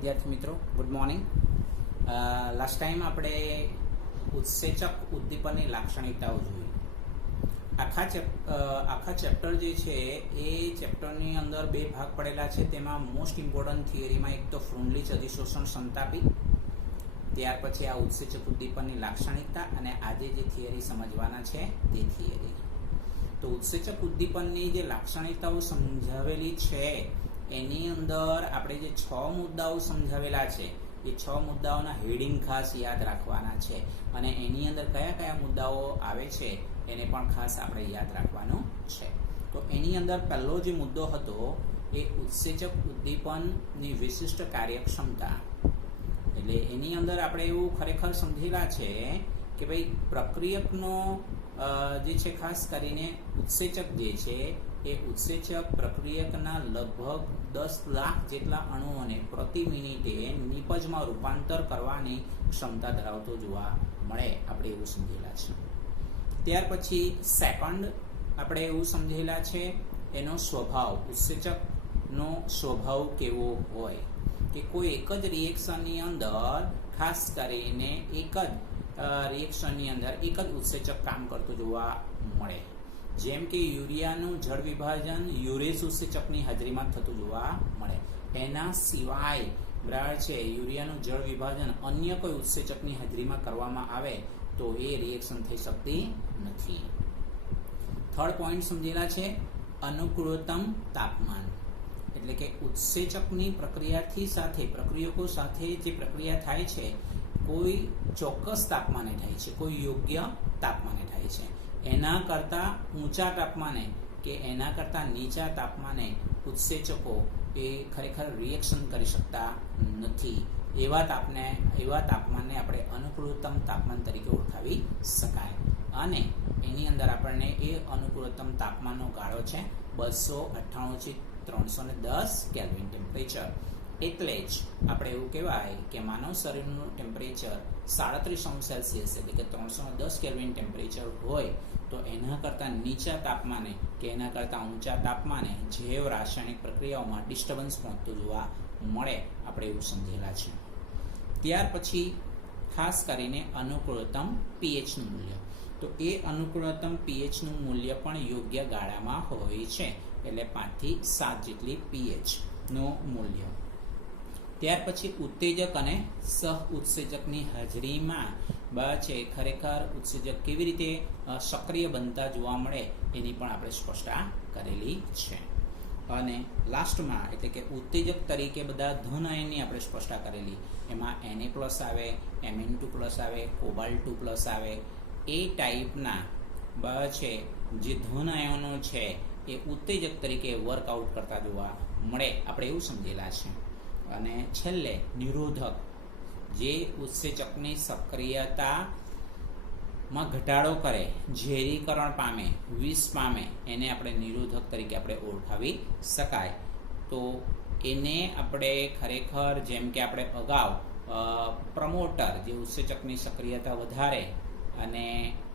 વિદ્યાર્થી મિત્રો, good morning. Last time આપણે ઉત્સેચક ઉદ્દીપનની લાક્ષણિકતાઓ જોઈ. આખા ચેપ્ટર જે છે એ ચેપ્ટરની અંદર બે ભાગ પડેલા છે. તેમાં મોસ્ટ ઇમ્પોર્ટન્ટ થિયરીમાં એક તો ફ્રુન્ડલીચ અધિશોષણ સંતાપિત, ત્યાર પછી આ ઉત્સેચક ઉદ્દીપનની લાક્ષણિકતા, અને આજે જે થિયરી સમજવાના છે તે થિયરી. તો ઉત્સેચક ઉદ્દીપનની જે લાક્ષણિકતાઓ સમજાવેલી છે એની અંદર આપણે જે 6 મુદ્દાઓ સમજાવેલા છે એ 6 મુદ્દાઓના હેડિંગ ખાસ યાદ રાખવાના છે, અને એની અંદર કયા કયા મુદ્દાઓ આવે છે એને પણ ખાસ આપણે યાદ રાખવાનું છે. તો એની અંદર પહેલો જે મુદ્દો હતો એ ઉત્સેચક ઉદ્દીપનની વિશિષ્ટ કાર્યક્ષમતા. એટલે એની અંદર આપણે એવું ખરેખર સમજેલા છે કે ભાઈ પ્રક્રિયકનો જે છે ખાસ કરીને ઉત્સેચક જે છે એ ઉત્સેચક પ્રક્રિયકના લગભગ 10 લાખ જેટલા અણુઓને પ્રતિ મિનિટે નિપજમાં રૂપાંતર કરવાની ક્ષમતા ધરાવતો જોવા મળે, આપણે એવું સમજેલા છે. ત્યાર પછી સેકન્ડ આપણે એવું સમજેલા છે એનો સ્વભાવ, ઉત્સેચકનો સ્વભાવ કેવો હોય કે કોઈ એક જ રિએક્શનની અંદર ખાસ કરીને એક જ રિએક્શનની અંદર એક જ ઉત્સેચક કામ કરતું જોવા મળે. જેમ કે યુરિયાનું જળ વિભાજન યુરેઝ ઉત્સેચકની હાજરીમાં થતું જોવા મળે. એના સિવાય બરાબર છે યુરિયાનું જળ વિભાજન અન્ય કોઈ ઉત્સેચકની હાજરીમાં કરવામાં આવે તો એ રિએક્શન થઈ શકતી નથી. થર્ડ પોઈન્ટ સમજેલા છે અનુકૂળતમ તાપમાન. એટલે કે ઉત્સેચકની પ્રક્રિયકો સાથે જે પ્રક્રિયા થાય છે કોઈ ચોક્કસ તાપમાને થાય છે, કોઈ યોગ્ય તાપમાને થાય છે. એના કરતાં ઊંચા તાપમાને કે એના કરતાં નીચા તાપમાને ઉત્સેચકો એ ખરેખર રિએક્શન કરી શકતા નથી. એવા તાપમાનને આપણે અનુકૂળતમ તાપમાન તરીકે ઓળખાવી શકાય. અને એની અંદર આપણને એ અનુકૂળતમ તાપમાનનો ગાળો છે 298 થી 310 કેલ્વિન ટેમ્પરેચર. એટલે જ આપણે એવું કહેવાય કે માનવ શરીરનું ટેમ્પરેચર 37°C એટલે કે 310 કેલ્વિન ટેમ્પરેચર હોય તો એના કરતાં નીચા તાપમાને કે એના કરતાં ઊંચા તાપમાને જૈવ રાસાયણિક પ્રક્રિયાઓમાં ડિસ્ટર્બન્સ પહોંચતું જોવા મળે, આપણે એવું સમજેલા છે. ત્યાર પછી ખાસ કરીને અનુકૂળતમ પીએચનું મૂલ્ય. તો એ અનુકૂળતમ પીએચનું મૂલ્ય પણ યોગ્ય ગાળામાં હોય છે, એટલે 5 થી 7 જેટલી પીએચનું મૂલ્ય. ત્યાર પછી ઉત્તેજક અને સહ ઉત્સેચકની હાજરીમાં છે ખરેખર ઉત્સેચક કેવી રીતે સક્રિય બનતા જોવા મળે એની પણ આપણે સ્પષ્ટતા કરેલી છે. અને લાસ્ટમાં એટલે કે ઉત્તેજક તરીકે બધા ધન આયનની આપણે સ્પષ્ટતા કરેલી. એમાં Na+ આવે, Mn2+ આવે, Cobalt2+ આવે. એ ટાઈપના છે જે ધન આયનો છે એ ઉત્તેજક તરીકે વર્કઆઉટ કરતા જોવા મળે, આપણે એવું સમજેલા છે. અને છેલ્લે નિરોધક, જે ઉત્સેચકની સક્રિયતામાં ઘટાડો કરે, ઝેરીકરણ પામે, વિષ પામે, એને આપણે નિરોધક તરીકે આપણે ઓળખાવી શકાય. તો એને આપણે ખરેખર જેમ કે આપણે અગાઉ પ્રમોટર, જે ઉત્સેચકની સક્રિયતા વધારે અને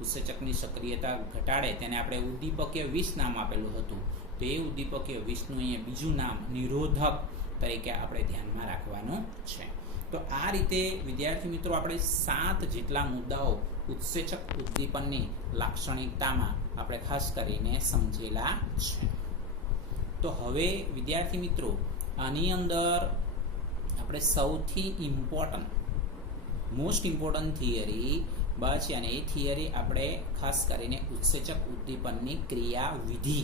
ઉત્સેચકની સક્રિયતા ઘટાડે, તેને આપણે ઉદ્દીપકીય વિષ નામ આપેલું હતું. તો એ ઉદ્દીપકીય વિષનું અહીંયા બીજું નામ નિરોધક તરીકે આપણે ધ્યાનમાં રાખવાનું છે. તો આ રીતે વિદ્યાર્થી મિત્રો આપણે 7 જેટલા મુદ્દાઓ ઉત્સેચક ઉદ્દીપનની લાક્ષણિકતામાં આપણે ખાસ કરીને સમજેલા છે. તો હવે વિદ્યાર્થી મિત્રો આની અંદર આપણે સૌથી મોસ્ટ ઇમ્પોર્ટન્ટ થિયરી છે, અને એ થિયરી આપણે ખાસ કરીને ઉત્સેચક ઉદ્દીપનની ક્રિયાવિધિ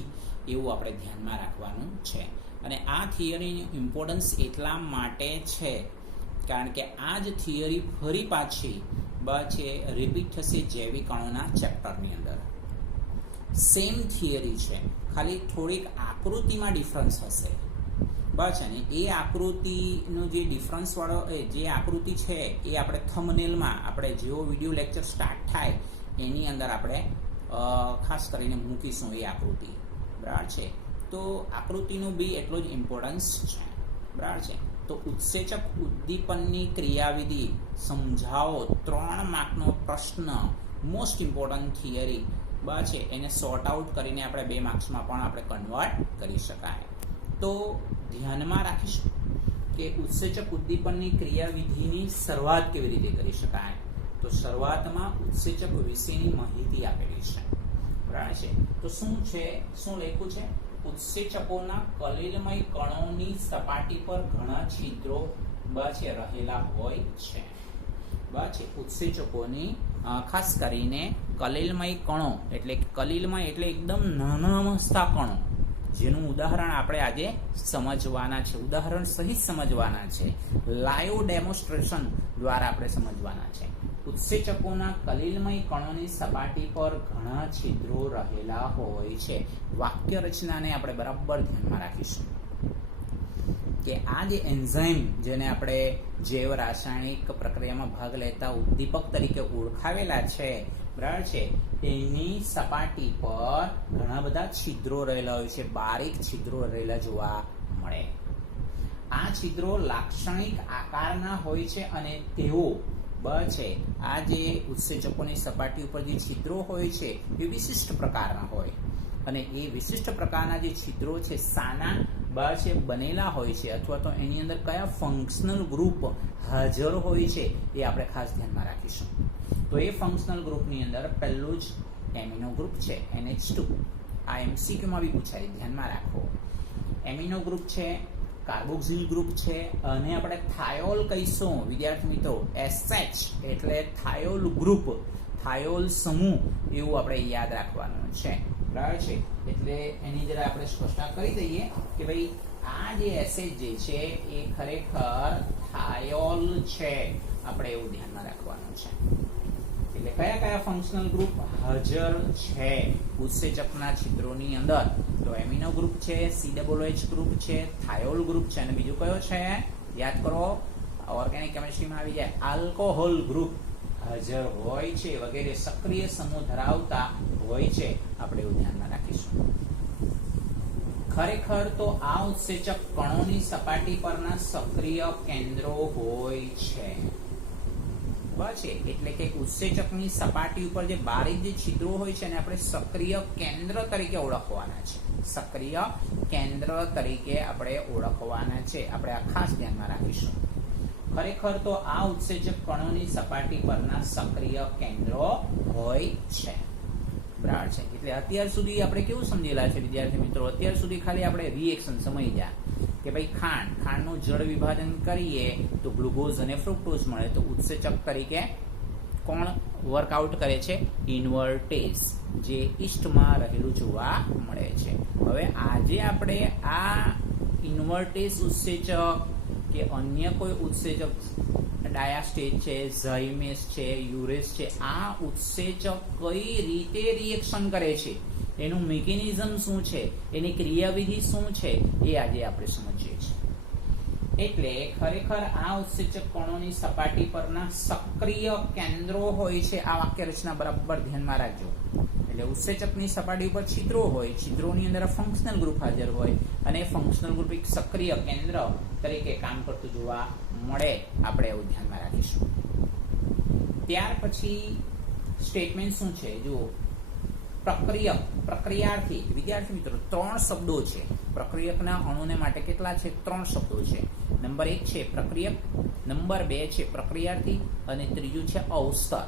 એવું આપણે ધ્યાનમાં રાખવાનું છે. અને આ થિયરીનું ઇમ્પોર્ટન્સ એટલા માટે છે કારણ કે આ જ થિયરી ફરી પાછી છે રિપીટ થશે જૈવિક અણુના ચેપ્ટરની અંદર. સેમ થિયરી છે, ખાલી થોડીક આકૃતિમાં ડિફરન્સ હશે. બસ, અને એ આકૃતિનો જે ડિફરન્સવાળો જે આકૃતિ છે એ આપણે થંબનેલમાં આપણે જેવો વિડીયો લેક્ચર સ્ટાર્ટ થાય એની અંદર આપણે ખાસ કરીને મૂકીશું એ આકૃતિ, બરાબર છે. તો આકૃતિનું બી એટલો જ ઇમ્પોર્ટન્સ છે, બરાબર છે. તો ઉત્સેચક ઉદ્દીપનની ક્રિયાવિધિ સમજાવો 3 માર્કનો પ્રશ્ન, મોસ્ટ ઇમ્પોર્ટન્ટ થિયરી છે, એને સોર્ટ આઉટ કરીને આપણે 2 માર્ક્સમાં પણ આપણે કન્વર્ટ કરી શકાય. તો ધ્યાનમાં રાખીશું કે ઉત્સેચક ઉદ્દીપનની ક્રિયાવિધિની શરૂઆત કેવી રીતે કરી શકાય, તો શરૂઆતમાં ઉત્સેચક વિશેની માહિતી આપેલી છે, બરાબર છે. તો શું લખ્યું છે, ઉત્સેચકોના કલિલમય કણોની સપાટી પર ઘણા છિદ્રો રહેલા હોય છે. ઉત્સેચકોની ખાસ કરીને કલિલમય કણો કલિલમય એટલે એકદમ નાના મસ્તા કણો, જેનું ઉદાહરણ આપણે આજે સમજવાના છે, ઉદાહરણ સહિત સમજવાના છે, લાઈવ ડેમોન્સ્ટ્રેશન દ્વારા આપણે સમજવાના છે. ઉત્સેચકોના કલિલમય કણોની સપાટી પર ઘણા છિદ્રો રહેલા હોય છે. વાક્ય રચનાને આપણે બરાબર ધ્યાનમાં રાખીશું કે આ જે એન્ઝાઇમ, જેને આપણે જૈવ રાસાયણિક પ્રક્રિયામાં ભાગ લેતા ઉદ્દીપક તરીકે ઓળખાવેલા છે, બરાબર છે, તેની સપાટી પર ઘણા બધા છિદ્રો રહેલા હોય છે, બારીક છિદ્રો રહેલા જોવા મળે. આ છિદ્રો લાક્ષણિક આકારના હોય છે અને તેઓ આ જે ઉત્સેચકોની સપાટી ઉપર જે છિદ્રો હોય છે એ વિશિષ્ટ પ્રકારના હોય, અને એ વિશિષ્ટ પ્રકારના જે છિદ્રો છે સાના બનેલા હોય છે, અથવા તો એની અંદર કયા ફંક્શનલ ગ્રુપ હાજર હોય છે એ આપણે ખાસ ધ્યાનમાં રાખીશું. તો એ ફંક્શનલ ગ્રુપની અંદર પહેલું જ એમિનો ગ્રુપ છે, NH2. આ MCQમાં બી પૂછાય, ધ્યાનમાં રાખો. એમિનો ગ્રુપ છે, કાર્બોક્સિલ ગ્રુપ છે, અને આપણે થાયોલ કહીશું વિદ્યાર્થી મિત્રો. SH એટલે થાયોલ ગ્રુપ, થાયોલ સમૂહ, એવું આપણે યાદ રાખવાનું છે, બરાબર છે. એટલે એની જરા આપણે સ્પષ્ટતા કરી દઈએ કે ભાઈ આ જે એસિડ જે છે એ ખરેખર થાયોલ છે, આપણે એવું ધ્યાનમાં રાખવાનું છે. એટલે કયા કયા ફંક્શનલ ગ્રુપ હાજર છે ઉત્સેચકના છિદ્રોની અંદર, તો એમિનો ગ્રુપ છે, COOH ગ્રુપ છે, થાયોલ ગ્રુપ છે, અને બીજું કયો છે યાદ કરો, ઓર્ગેનિક કેમિસ્ટ્રીમાં આવી જાય આલ્કોહોલ ગ્રુપ હાજર હોય છે, વગેરે સક્રિય સમૂહ ધરાવતા હોય છે, આપણે એવું ધ્યાનમાં રાખીશું. ખરેખર તો આ ઉત્સેચક કણોની સપાટી પરના સક્રિય કેન્દ્રો હોય છે, એટલે કે ઉત્સેચકની સપાટી ઉપર જે બારીક જે છિદ્રો હોય છે એને આપણે સક્રિય કેન્દ્ર તરીકે ઓળખવાના છે, સક્રિય કેન્દ્ર તરીકે આપણે ઓળખવાના છે, આપણે આ ખાસ ધ્યાનમાં રાખીશું. ખરેખર તો આ ઉત્સેચક કણોની સપાટી પરના સક્રિય કેન્દ્રો હોય છે, બરાબર છે. એટલે અત્યાર સુધી આપણે કેવું સમજેલા છે વિદ્યાર્થી મિત્રો, અત્યાર સુધી ખાલી આપણે રિએક્શન સમજ્યા કે ભાઈ ખાંડનું જળ વિભાજન કરીએ તો ગ્લુકોઝ અને ફ્રુક્ટોઝ મળે, તો ઉત્સેચક તરીકે કોણ વર્કઆઉટ કરે છે, ઇન્વર્ટેઝ, જે ઈસ્ટમાં રહેલું જોવા મળે છે. હવે આજે આપણે આ ઇન્વર્ટેઝ ઉત્સેચક કે અન્ય કોઈ ઉત્સેચક, ડાયાસ્ટેજ છે, ઝાઇમેસ છે, યુરેસ છે, આ ઉત્સેચક કઈ રીતે રિએક્શન કરે છે, એનું મિકેનિઝમ શું છે, એની ક્રિયાવિધિ શું છે, એ આજે આપણે સમજીએ છીએ. એટલે ખરેખર આ ઉત્સેચક કણોની સપાટી પરના સક્રિય કેન્દ્રો હોય છે. આ વાક્ય રચના બરાબર ધ્યાનમાં રાખજો. એટલે ઉત્સેચકની સપાટી ઉપર છિદ્રો હોય, છિદ્રોની અંદર ફંક્શનલ ગ્રુપ હાજર હોય, અને ફંક્શનલ ગ્રુપ એક સક્રિય કેન્દ્ર તરીકે કામ કરતું જોવા મળે, આપણે એવું ધ્યાનમાં રાખીશું. ત્યાર પછી સ્ટેટમેન્ટ શું છે જુઓ, પ્રક્રિયાર્થી. વિદ્યાર્થી મિત્રો 3 શબ્દો છે પ્રક્રિયકના અણુને માટે. કેટલા છે? 3 શબ્દો છે. નંબર 1 છે પ્રક્રિયક, નંબર 2 છે પ્રક્રિયાર્થી, અને ત્રીજું છે અવસ્તર.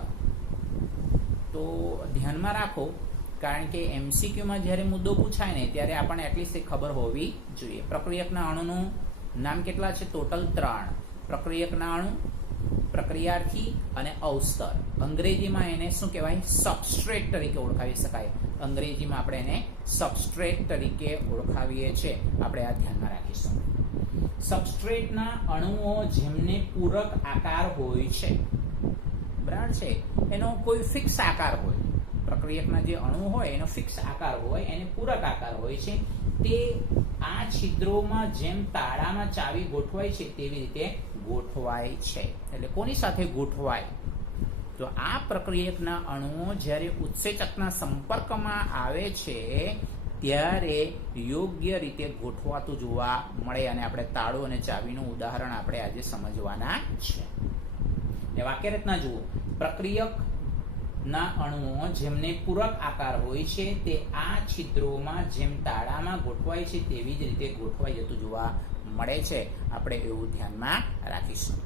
તો ધ્યાનમાં રાખો, કારણ કે MCQમાં જ્યારે મુદ્દો પૂછાય ને ત્યારે આપણને એટલીસ્ટ ખબર હોવી જોઈએ. પ્રક્રિયકના અણુનું નામ કેટલા છે? ટોટલ 3. પ્રક્રિયકના અણુ, પ્રક્રિયાર્થી અને અવસ્તર. અંગ્રેજીમાં એને શું કહેવાય? સબસ્ટ્રેટ તરીકે ઓળખાવી શકાય. અંગ્રેજીમાં આપણે એને સબસ્ટ્રેટ તરીકે ઓળખાવીએ છીએ. આપણે આ ધ્યાનમાં રાખીશું. સબસ્ટ્રેટના અણુઓ જેમને પૂરક આકાર હોય છે, બરાબર છે, એનો કોઈ ફિક્સ આકાર હોય. પ્રક્રિયકના જે અણુ હોય એનો ફિક્સ આકાર હોય, એને પૂરક આકાર હોય છે. તે આ છિદ્રોમાં જેમ તાળામાં ચાવી ગોઠવાય છે તેવી રીતે ગોઠવાય છે. એટલે કોની સાથે ગોઠવાય? તો આ પ્રક્રિયકના અણુઓ જ્યારે ઉત્સેચકના સંપર્કમાં આવે છે ત્યારે યોગ્ય રીતે ગોઠવાતું જોવા મળે, અને આપણે તાળું અને ચાવીનું ઉદાહરણ આપણે આજે સમજવાના છે. વાક્ય રચના જુઓ. પ્રક્રિયકના અણુઓ જેમને પૂરક આકાર હોય છે તે આ છિદ્રોમાં જેમ તાળામાં ગોઠવાય છે તેવી જ રીતે ગોઠવાઈ જતું જોવા મળે છે, આપણે એવું ધ્યાનમાં રાખીશું.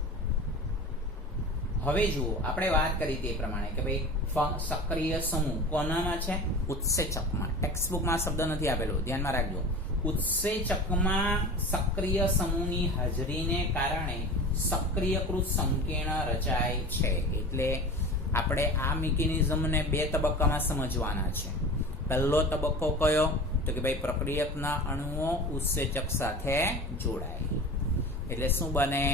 હવે જુઓ, આપણે વાત કરી તે પ્રમાણે કે ભાઈ સક્રિય સમૂહ કોનામાં છે? ઉત્સેચકમાં. ટેક્સ્ટબુકમાં શબ્દ નથી આપેલો, ધ્યાનમાં રાખજો. ઉત્સેચકમાં સક્રિય સમૂહની હાજરીને કારણે સક્રિયકૃત સંકીર્ણ રચાય છે. એટલે આપણે આ મિકેનિઝમને બે તબક્કામાં સમજવાના છે. પહેલો તબક્કો કયો? તો કે ભાઈ પ્રક્રિયકના અણુઓ ઉત્સેચક સાથે જોડાય એટલે શું બને?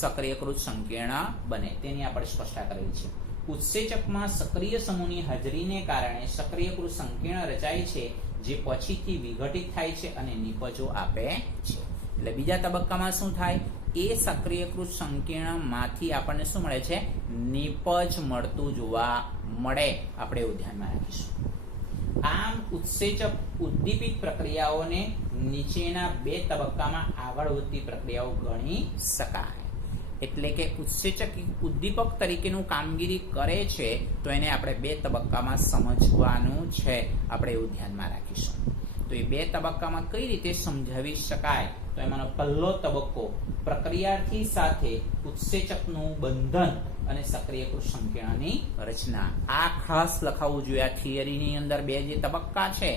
સક્રિયકૃત સંકીર્ણ બને. તેની આપણે સ્પષ્ટતા કરેલી છે. ઉત્સેચકમાં સક્રિય સમૂહની હાજરીને કારણે સક્રિયકૃત સંકીર્ણ રચાય છે, જે પછીથી વિઘટિત થાય છે અને નિપજો આપે છે. એટલે બીજા તબક્કામાં શું થાય? એ સક્રિયકૃત સંકીર્ણમાંથી આપણને શું મળે છે? નિપજ મળતું જોવા મળે. આપણે એવું ધ્યાનમાં રાખીશું. આમ ઉત્સેચક ઉદ્દીપિત પ્રક્રિયાઓને નીચેના બે તબક્કામાં આગળ વધતી પ્રક્રિયાઓ ગણી શકાય. એટલે કે ઉત્સેચક ઉદ્દીપક તરીકેનું કામગીરી કરે છે, તો એને આપણે બે તબક્કામાં સમજવાનું છે. આપણે એવું ધ્યાનમાં રાખીશું. તો એ બે તબક્કામાં કઈ રીતે સમજાવી શકાય? તો એમાંનો પહેલો તબક્કો પ્રક્રિયાર્થી સાથે ઉત્સેચકનું બંધન અને સક્રિયકૃત સંકીર્ણની રચના. આ ખાસ લખાવવું જોઈએ. આ થિયરીની અંદર બે જે તબક્કા છે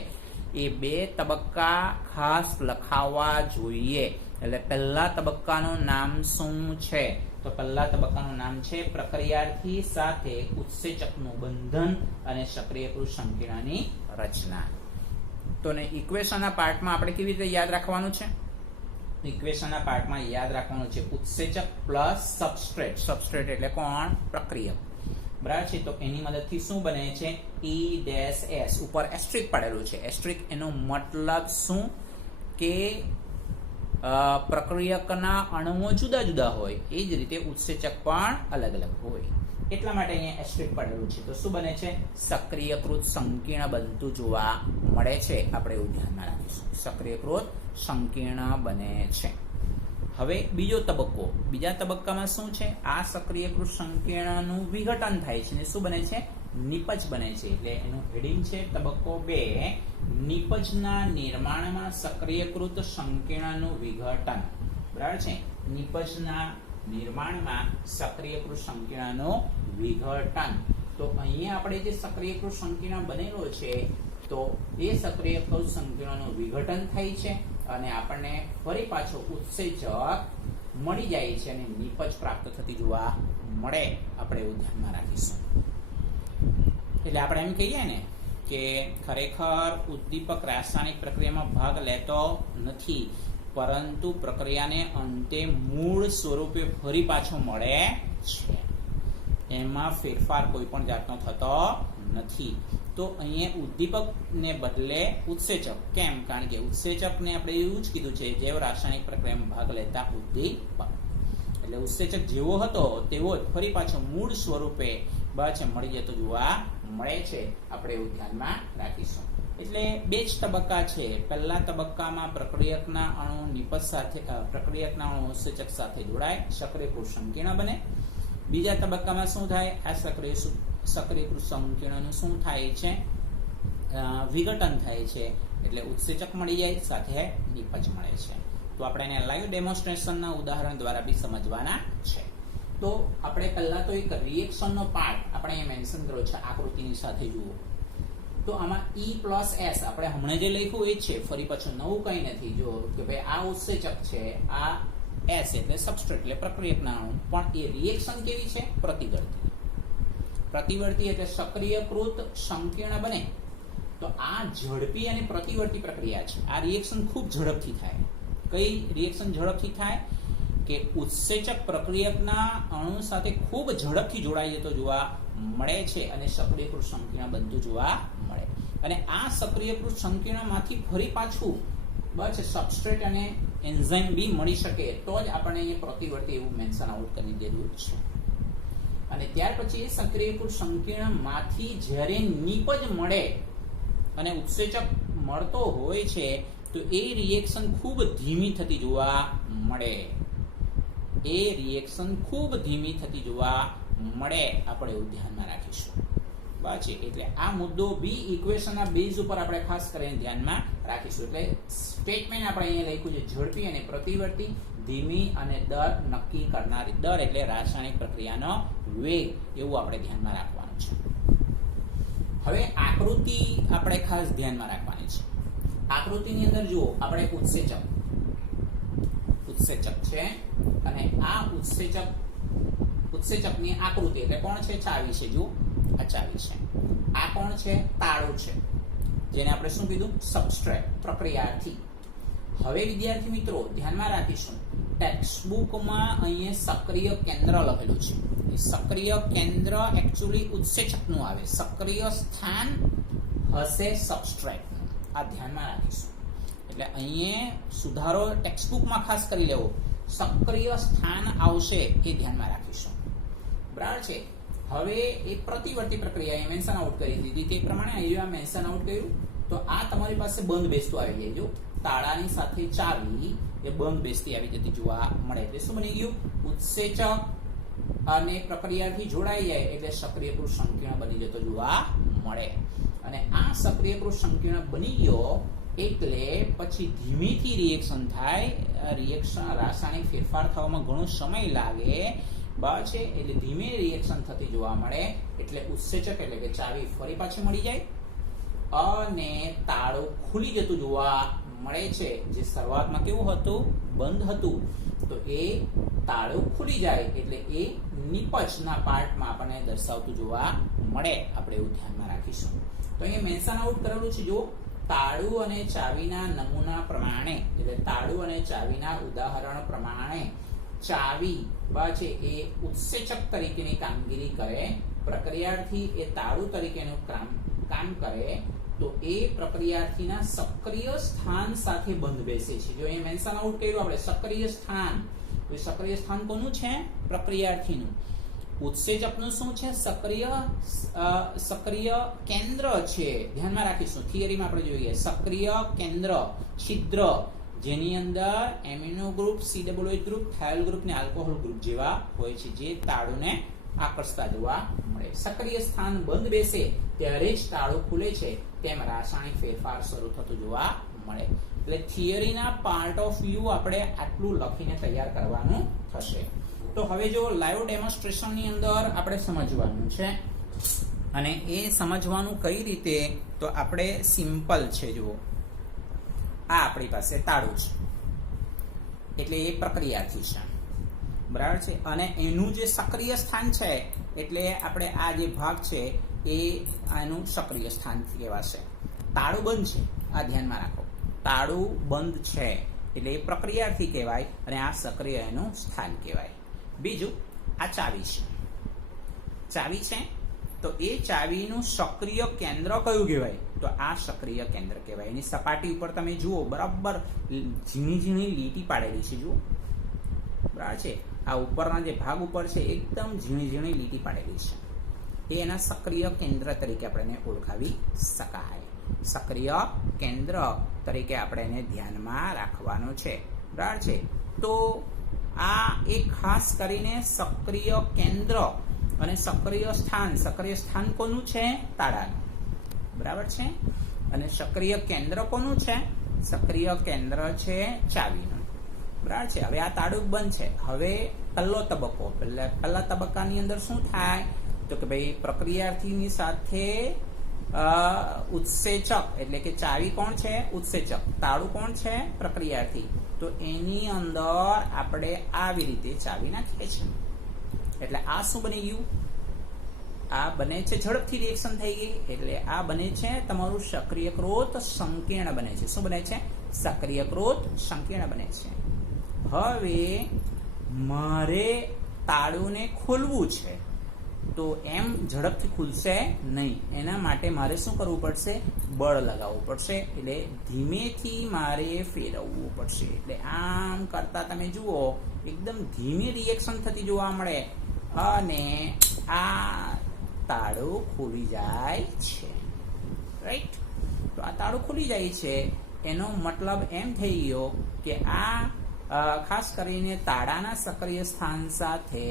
એ બે તબક્કા ખાસ લખાવવા જોઈએ. એટલે પહેલા તબક્કાનું નામ શું છે? તો પહેલા તબક્કાનું નામ છે પ્રક્રિયાર્થી સાથે ઉત્સેચકનું બંધન અને સક્રિયકૃત સંકીર્ણની રચના. તો ને ઇક્વેશનના પાર્ટમાં આપણે કેવી રીતે યાદ રાખવાનું છે? ઇક્વેશનના પાર્ટમાં યાદ રાખવાનું છે ઉત્સેચક પ્લસ સબસ્ટ્રેટ. સબસ્ટ્રેટ એટલે કોણ? પ્રક્રિયક. બરાબર છે. તો એની મદદથી શું બને છે? E-S ઉપર એસ્ટ્રિક પાડેલું છે. એસ્ટ્રિક એનો મતલબ શું? કે પ્રક્રિયકના અણુઓ જુદા જુદા હોય, એ જ રીતે ઉત્સેચક પણ અલગ અલગ હોય. એટલા માટે અહીંયા એસ્ટ્રિક પાડેલું છે. તો શું બને છે? સક્રિયકૃત સંકીર્ણ બનતું જોવા મળે છે. આપણે એવું ધ્યાનમાં રાખીશું. સક્રિયકૃત સંકીર્ણ બને છે. હવે બીજો તબક્કો. બીજા તબક્કામાં શું છે? આ સક્રિયકૃત સંકીર્ણનું વિઘટન થાય છે ને શું બને છે? નિપજ બને છે. એટલે એનું હેડિંગ છે તબક્કો 2, નિપજના નિર્માણમાં સક્રિયકૃત સંકીર્ણનું વિઘટન. બરાબર છે. નિપજના નિર્માણમાં સક્રિયકૃત સંકીર્ણનું વિઘટન. તો અહીંયા આપણે જે સક્રિયકૃત સંકીર્ણ બનેલો છે, તો એ સક્રિયકૃત સંકીર્ણનું વિઘટન થાય છે અને આપણને ફરી પાછો ઉત્સેચક મળી જાય છે અને નિપજ પ્રાપ્ત થતી જોવા મળે. આપણે એવું ધ્યાનમાં રાખીશું. એટલે આપણે એમ કહીએ ને કે ખરેખર ઉદ્દીપક રાસાયણિક પ્રક્રિયામાં ભાગ લેતો નથી, પરંતુ પ્રક્રિયાને અંતે મૂળ સ્વરૂપે ફરી પાછો મળે છે. એમાં ફેરફાર કોઈ પણ જાતનો થતો નથી. તો અહીંયા ઉદ્દીપકને બદલે ઉત્સેચક. કેમ? કારણ કે ઉત્સેચકને આપણે એવું જ કીધું છે જૈવ રાસાયણિક પ્રક્રિયામાં ભાગ લેતા ઉદ્દીપક. એટલે ઉત્સેચક જેવો હતો તેવો જ ફરી પાછો મૂળ સ્વરૂપે મળી જતો જોવા મળે છે. આપણે એવું ધ્યાનમાં રાખીશું. એટલે બે જ તબક્કા છે. પહેલા તબક્કામાં પ્રક્રિયકના અણુ નિપજ સાથે પ્રક્રિયકના અણુ ઉત્સેચક સાથે જોડાય, સક્રિયકૃત સંકીર્ણ બને. બીજા તબક્કામાં શું થાય? આ સક્રિયકૃત સંકીર્ણનું શું થાય છે? વિઘટન થાય છે. એટલે ઉત્સેચક મળી જાય, સાથે નિપજ મળે છે. તો આપણે એને લાઈવ ડેમોન્સ્ટ્રેશનના ઉદાહરણ દ્વારા બી સમજવાના છે. તો આપણે પહેલા તો એક રિએક્શનનો પાર્ટ આપણે અહીંયા મેન્શન કર્યો છે આકૃતિની સાથે. જુઓ તો આમાં E+S આપણે હમણાં જે લખ્યું એ છે, ફરી પાછું નવું કંઈ નથી. જો કે ભાઈ આ ઉત્સેચક છે, આ S એટલે સબસ્ટ્રેટ એટલે પ્રક્રિયકના અણુ, પણ એ રિએક્શન કેવી છે? પ્રતિવર્તી. પ્રતિવર્તી એટલે સક્રિયકૃત સંકીર્ણ બને. તો આ ઝડપી અને પ્રતિવર્તી પ્રક્રિયા છે. આ રિએક્શન ખૂબ ઝડપથી થાય. કઈ રિએક્શન ઝડપથી થાય? કે ઉત્સેચક પ્રક્રિયકના અણુ સાથે ખૂબ ઝડપથી જોડાઈ જતો જોવા મળે છે અને સક્રિયકૃત સંકીર્ણ બનતું જોવા મળે. અને આ સક્રિયકૃત સંકીર્ણમાંથી ફરી પાછું બસ સબસ્ટ્રેટ અને એન્ઝાઇમ બી મળી શકે તો જ આપણે અહીંયા પ્રતિવર્તી એવું મેન્શન આઉટ કરી દેવું છે. અને ત્યાર પછી એ સક્રિયકૃત સંકીર્ણમાંથી જ્યારે નિપજ મળે અને ઉત્સેચક મળતો હોય છે, તો એ રિએક્શન ખૂબ ધીમી થતી જોવા મળે. એ રિએક્શન ખૂબ ધીમી થતી જોવા મળે. આપણે એવું ધ્યાનમાં રાખીશું. બરાબર છે. એટલે આ મુદ્દો બી ઇક્વેશનના બેઝ ઉપર આપણે ખાસ કરીને ધ્યાનમાં રાખીશું. એટલે સ્ટેટમેન્ટ આપણે અહીંયા લખ્યું છે ઝડપી અને પ્રતિવર્તી, ધીમી અને દર નક્કી કરનારી. દર એટલે રાસાયણિક પ્રક્રિયાનો વેગ, એવું આપણે ધ્યાનમાં રાખવાનું છે. હવે આકૃતિ આપણે ખાસ ધ્યાનમાં રાખવાની છે. આકૃતિની અંદર જુઓ, આપણે ઉત્સેચક છે અને આ ઉત્સેચકની આકૃતિ એટલે કોણ છે? ચાવી છે. જુઓ, આ ચાવી છે. આ કોણ છે? તાળું છે, જેને આપણે શું કીધું? સબસ્ટ્રેટ, પ્રક્રિયાર્થી. હવે વિદ્યાર્થી મિત્રો ધ્યાનમાં રાખીશું, ટેક્સ્ટબુકમાં અહીંયા સક્રિય કેન્દ્ર લખેલું છે. સક્રિય કેન્દ્ર એકચ્યુઅલી ઉત્સેચકનું આવે, સક્રિય સ્થાન હશે સબસ્ટ્રેટ. આ ધ્યાનમાં રાખીશું. એટલે અહીંયા સુધારો ટેક્સ્ટબુકમાં ખાસ કરી લેવો, સક્રિય સ્થાન આવશે એ ધ્યાનમાં રાખીશું. બરાબર છે. હવે એ પ્રતિવર્તી પ્રક્રિયા એ મેન્શન આઉટ કરી દીધી, તે પ્રમાણે અહીંયા મેન્શન આઉટ કર્યું તો આ તમારી પાસે બંધ બેસતું આવી જાય. જો તાળાની સાથે ચાવી એ બંધ બેસતી આવી જતી જોવા મળે. એટલે શું બની ગયું? ઉત્સેચક અને પ્રક્રિયાથી જોડાઈ જાય એટલે સક્રિયકૃત સંકીર્ણ બની જતો જોવા મળે. અને આ સક્રિયકૃત સંકીર્ણ બની ગયો એટલે પછી ધીમેથી રિએક્શન થાય. રિએક્શન રાસાયણિક ફેરફાર થવામાં ઘણો સમય લાગે, બરાબર છે. એટલે ધીમે રિએક્શન થતી જોવા મળે એટલે ઉત્સેચક એટલે કે ચાવી ફરી પાછી મળી જાય અને તાળું ખુલી જતું જોવા મળે છે. જે શરૂઆતમાં કેવું હતું? બંધ હતું. તો એ તાળું ખુલી જાય એટલે એ નિપજના પાર્ટમાં આપણને દર્શાવતું જોવા મળે. આપણે એવું ધ્યાનમાં રાખીશું. તો અહીંયા મેન્શન આઉટ કરેલું છે. જો તાળું અને ચાવીના નમૂના પ્રમાણે, એટલે તાળું અને ચાવીના ઉદાહરણ પ્રમાણે ચાવી છે એ ઉત્સેચક તરીકેની કામગીરી કરે, પ્રક્રિયાર્થી એ તાળું તરીકેનું કામ કરે, તો એ પ્રક્રિયાર્થીના સક્રિય સ્થાન સાથે બંધ બેસે છે. જો અહીં મેન્શન આઉટ કર્યું આપણે સક્રિય સ્થાન, તો સક્રિય સ્થાન કોનું છે? પ્રક્રિયાર્થીનું. ઉત્સેચકનું શું છે? સક્રિય કેન્દ્ર છે. ધ્યાનમાં રાખીશું, થિયરીમાં આપણે જોઈએ સક્રિય કેન્દ્ર, છિદ્ર, જેની અંદર amino group, COOH group, thiol group ને આલ્કોહોલ ગ્રુપ જેવા હોય છે, જે તાળુને આકર્ષતા જોવા મળે. સક્રિય સ્થાન બંધ બેસે ત્યારે જ તાળું ખુલે છે, તેમ રાસાયણિક ફેરફાર શરૂ થતું જોવા મળે. એટલે થિયરીના પાર્ટ ઓફ વ્યૂ આપણે આટલું લખીને તૈયાર કરવાનું થશે. તો હવે જો લાઈવ ડેમોન્સ્ટ્રેશનની અંદર આપણે સમજવાનું છે, અને એ સમજવાનું કઈ રીતે? તો આપણે સિમ્પલ છે. જુઓ, આ આપણી પાસે તાળું છે એટલે એ પ્રક્રિયાથી છે, બરાબર છે. અને એનું જે સક્રિય સ્થાન છે એટલે આપણે આ જે ભાગ છે એ આનું સક્રિય સ્થાન કહેવાશે. તાળું બંધ છે, આ ધ્યાનમાં રાખો. તાળું બંધ છે એટલે એ પ્રક્રિયાથી કહેવાય અને આ સક્રિય એનું સ્થાન કહેવાય. બીજું, આ ચાવી છે. ચાવી છે તો એ ચાવીનું સક્રિય કેન્દ્ર કયું કહેવાય? તો આ સક્રિય કેન્દ્ર કહેવાય. એની સપાટી ઉપર તમે જુઓ, બરાબર ઝીણી ઝીણી લીટી પાડેલી છે. જુઓ, બરાબર છે. આ ઉપરના જે ભાગ ઉપર છે એકદમ ઝીણી ઝીણી લીટી પાડેલી છે. એ એના સક્રિય કેન્દ્ર તરીકે આપણે એને ઓળખાવી શકાય. સક્રિય કેન્દ્ર તરીકે આપણે એને ધ્યાનમાં રાખવાનું છે, બરાબર છે. તો આ એક ખાસ કરીને સક્રિય કેન્દ્ર અને સક્રિય સ્થાન કોનું છે? તાળાનું, બરાબર છે. અને સક્રિય કેન્દ્ર કોનું છે? સક્રિય કેન્દ્ર છે ચાવીનું, બરાબર છે. હવે આ તાળું બંધ છે. હવે પહેલો તબક્કો, પહેલા તબક્કાની અંદર શું થાય? તો કે ભાઈ પ્રક્રિયાર્થીની સાથે ઉત્સેચક એટલે કે ચાવી કોણ છે? ઉત્સેચક. તાળું કોણ છે? પ્રક્રિયાર્થી. તો એની અંદર આપણે આવી રીતે ચાવી નાખીએ છીએ. એટલે આ શું બની ગયું? આ બને છે ઝડપથી રિએક્શન થઈ ગઈ એટલે આ બને છે તમારું સક્રિયકૃત સંકીર્ણ બને છે. શું બને છે? સક્રિયકૃત સંકીર્ણ બને છે. હવે મારે તાળુંને ખોલવું છે તો એમ ઝડપથી ખુલશે નહીં. એના માટે મારે શું કરવું પડશે? બળ લગાવવું પડશે. એટલે ધીમેથી મારે ફેરવવું પડશે. એટલે આમ કરતા તમે જુઓ એકદમ ધીમી રિએક્શન થતી જોવા મળે અને આ તાળું ખુલી જાય છે, રાઈટ? તો આ તાળું ખુલી જાય છે એનો મતલબ એમ થઈ ગયો કે આ ખાસ કરીને તાળાના સક્રિય સ્થાન સાથે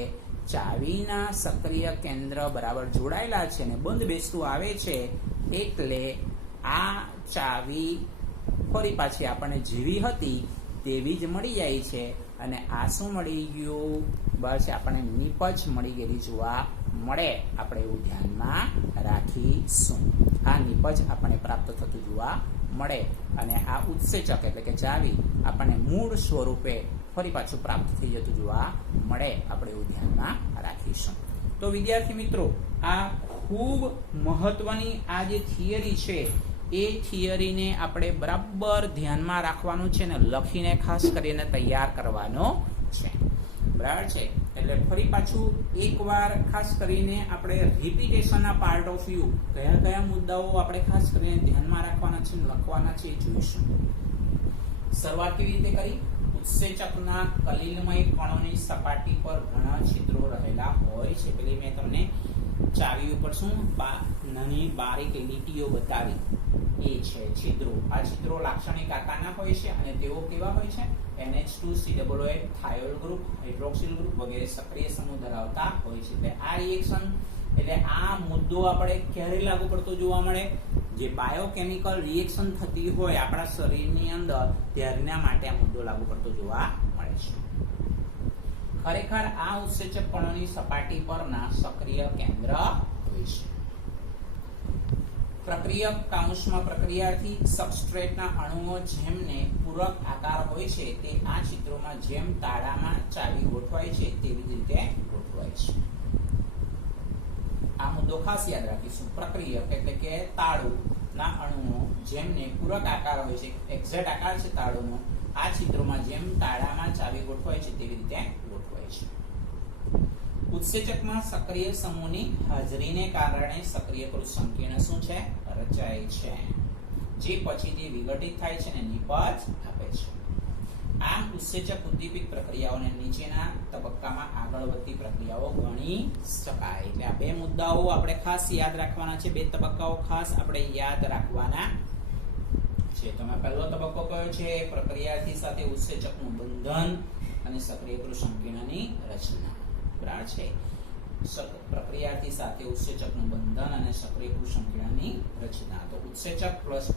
ચાવીના સક્રિય કેન્દ્ર બરાબર જોડાયેલા છે ને બંધ બેસતું આવે છે, એટલે આ ચાવી ફરી પાછી આપણને જેવી હતી તેવી જ મળી જાય છે. અને આ શું મળી ગયું? બસ આપણને નિપજ મળી ગયેલી જોવા મળે. આપણે એવું ધ્યાનમાં રાખીશું. આ નિપજ આપણને પ્રાપ્ત થતું જોવા મળે અને આ ઉત્સેચક એટલે કે ચાવી આપણને મૂળ સ્વરૂપે ફરી પાછું પ્રાપ્ત થઈ જતું જોવા મળે. આપણે એવું ધ્યાનમાં રાખીશું. તો વિદ્યાર્થી મિત્રો, આ ખૂબ મહત્વની આ જે થિયરી છે એ થિયરીને આપણે બરાબર ધ્યાનમાં રાખવાનું છે ને લખીને ખાસ કરીને તૈયાર કરવાનો છે. બરાબર છે? એટલે ફરી પાછું એકવાર ખાસ કરીને આપણે રિપીટેશનના પાર્ટ ઓફ વ્યૂ કયા કયા મુદ્દાઓ આપણે ખાસ કરીને ધ્યાનમાં રાખવાના છે લખવાના છે એ જોઈશું. શરૂઆત કેવી રીતે કરી? ઉત્સેચકના કલીલમય કણોની સપાટી પર ઘણા છિદ્રો રહેલા હોય છે. પેલી મેં તમને ચાવી ઉપર શું નાની બારીક લીટીઓ બતાવી, એ છે છિદ્રો. આ છિદ્રો લાક્ષણિક આકારના હોય છે અને તેઓ કેવા હોય છે? NH2COOH, થાયોલ ગ્રુપ, હાઇડ્રોક્સિલ ગ્રુપ વગેરે સક્રિય સમૂહ ધરાવતા હોય છે. એટલે આ રિએક્શન એટલે આ મુદ્દો આપણે ક્યારે લાગુ પડતો જોવા મળે? જે બાયોકેમિકલ રિએક્શન થતી હોય આપણા શરીરની અંદર ત્યારના માટે આ મુદ્દો લાગુ પડતો જોવા મળે છે. ખરેખર આ ઉત્સેચક કણોની સપાટી પરના સક્રિય કેન્દ્ર હોય છે. પ્રક્રિયક કાઉન્સમાં પ્રક્રિયાથી સબસ્ટ્રેટના અણુઓ જેમને પૂરક આકાર હોય છે તે આ ચિત્રોમાં જેમ તાળામાં ચાવી ગોઠવાય છે તેવી રીતે ગોઠવાય છે. આ મુદ્દો ખાસ યાદ રાખીશું. પ્રક્રિયક એટલે કે તાળુના અણુઓ જેમને પૂરક આકાર હોય છે, એક્ઝેક્ટ આકાર છે તાળુનો, આ ચિત્રોમાં જેમ તાળામાં ચાવી ગોઠવાય છે તેવી રીતે ગોઠવાય છે. ઉત્સેચકમાં સક્રિય સમૂહની હાજરીને કારણે સક્રિયકૃત સંકીર્ણ શું છે? રચાય છે, જે પછીથી વિઘટિત થાય છે અને નિપજ આપે છે. આમ ઉત્સેચક ઉદ્દીપિત પ્રક્રિયાઓને નીચેના તબક્કામાં આગળ વધતી પ્રક્રિયાઓ ગણી શકાય. એટલે આ બે મુદ્દાઓ આપણે ખાસ યાદ રાખવાના છે. બે તબક્કાઓ ખાસ આપણે યાદ રાખવાના છે. તો પહેલો તબક્કો કયો છે? પ્રક્રિયાથી સાથે ઉત્સેચકનું બંધન અને સક્રિયકૃત સંકીર્ણની રચના. બરાબર છે? પ્રક્રિયાથી સાથે ઉત્સેચકનું બંધન અને સક્રિયકૃત સંકીર્ણની રચના. તો ઉત્સેચક પ્લસ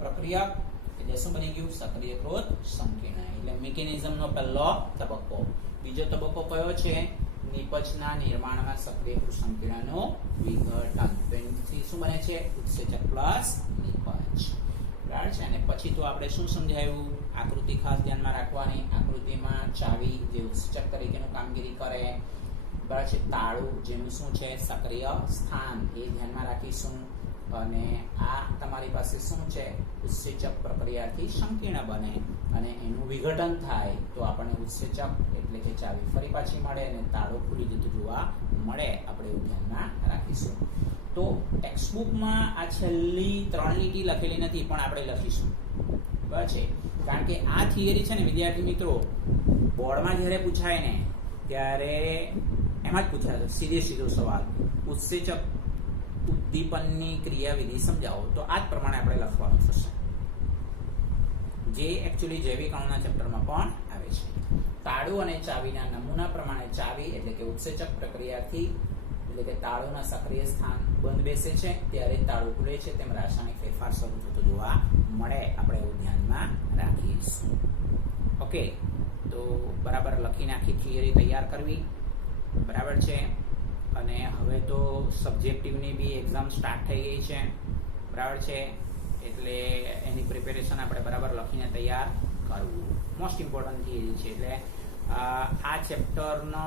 પ્રક્રિયક એટલે શું બની ગયું? સક્રિયકૃત સંકીર્ણ. એટલે મિકેનિઝમનો પહેલો તબક્કો. બીજો તબક્કો કયો છે? નિપજના નિર્માણમાં સક્રિયકૃત સંકીર્ણનું વિઘટન. તો એનાથી શું બને છે? ઉત્સેચક પ્લસ નિપજ. બરાબર છે? અને પછી તો આપણે શું સમજાયું? આકૃતિ ખાસ ધ્યાનમાં રાખવાની. આકૃતિમાં ચાવી જે ઉત્સેચક તરીકેનું કામગીરી કરે, બરાબર છે, તાળું જેનું શું છે? સક્રિય સ્થાન, એ ધ્યાનમાં રાખીશું. અને આ તમારી પાસે શું છે? ઉત્સેચક પ્રક્રિયાથી સંકીર્ણ બને અને એનું વિઘટન થાય તો આપણને ઉત્સેચક એટલે કે ચાવી ફરી પાછી મળે અને તાળું ખુલી જતું જોવા મળે. આપણે એવું ધ્યાનમાં રાખીશું. તો ટેક્સ્ટ બુકમાં આ છેલ્લી 3 લીટી લખેલી નથી, પણ આપણે લખીશું. બરાબર છે? કારણ કે આ થિયરી છે ને વિદ્યાર્થી મિત્રો, બોર્ડમાં જ્યારે પૂછાય ને ત્યારે એમાં જ પૂછાય સીધો સવાલ, ઉત્સેચક ઉદ્દીપનની ક્રિયાવિધિ સમજાવો. તો આ જ પ્રમાણે આપણે લખવાનું થશે, જે એકચ્યુઅલી જૈવિક અણુના ચેપ્ટરમાં પણ આવે છે. તાળું અને ચાવીના નમૂના પ્રમાણે ચાવી એટલે કે ઉત્સેચક પ્રક્રિયાથી એટલે કે તાળુના સક્રિય સ્થાન બંધ બેસે છે ત્યારે તાળું ખુલે છે, તેમ રાસાયણિક ફેરફાર શરૂ થતો જોવા મળે. આપણે એવું ધ્યાનમાં રાખીશું. ઓકે, તો બરાબર લખી નાખી થિયરી તૈયાર કરવી. બરાબર છે? અને હવે તો સબ્જેક્ટિવની બી એક્ઝામ સ્ટાર્ટ થઈ ગઈ છે. બરાબર છે? એટલે એની પ્રિપેરેશન આપણે બરાબર લખીને તૈયાર કરવું મોસ્ટ ઇમ્પોર્ટન્ટ થિયરી છે. એટલે આ ચેપ્ટરનો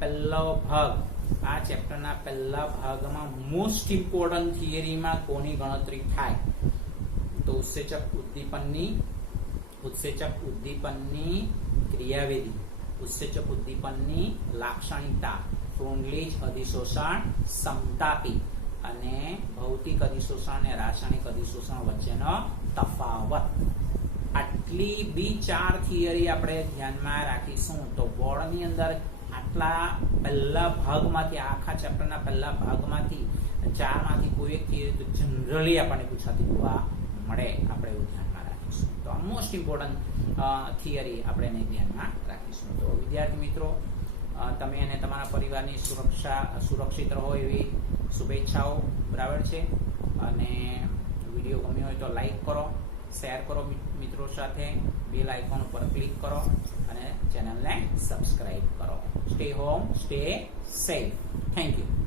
પહેલો ભાગ, આ ચેપ્ટરના પહેલા ભાગમાં મોસ્ટ ઇમ્પોર્ટન્ટ થિયરીમાં કોની ગણતરી થાય? તો ઉત્સેચક ઉદ્દીપનની ક્રિયાવિધિ, ઉત્સેચક ઉદ્દીપનની લાક્ષણિકતા, ફ્રુન્ડલીજ અધિશોષણ, સમતાપી અને ભૌતિક અધિશોષણ અને રાસાયણિક અધિશોષણ વચ્ચેનો તફાવત. આટલી બી 4 થિયરી આપણે ધ્યાનમાં રાખીશું તો બોર્ડની અંદર આટલા પહેલા ભાગમાંથી, આખા ચેપ્ટરના પહેલા ભાગમાંથી 4 માંથી કોઈ એક થિયરી તો જનરલી આપણને પૂછાતી જોવા મળે. આપણે એવું ધ્યાનમાં રાખીશું. તો આ મોસ્ટ ઇમ્પોર્ટન્ટ થિયરી આપણે એને ધ્યાનમાં રાખીશું. તો વિદ્યાર્થી મિત્રો, તમે અને તમારા પરિવારની સુરક્ષિત રહો એવી શુભેચ્છાઓ, બરાબર છે. અને વિડીયો ગમ્યો હોય તો લાઈક કરો, શેર કરો મિત્રો સાથે, બેલ આઇકોન ઉપર ક્લિક કરો અને ચેનલને સબસ્ક્રાઇબ કરો. Stay home, stay safe. Thank you.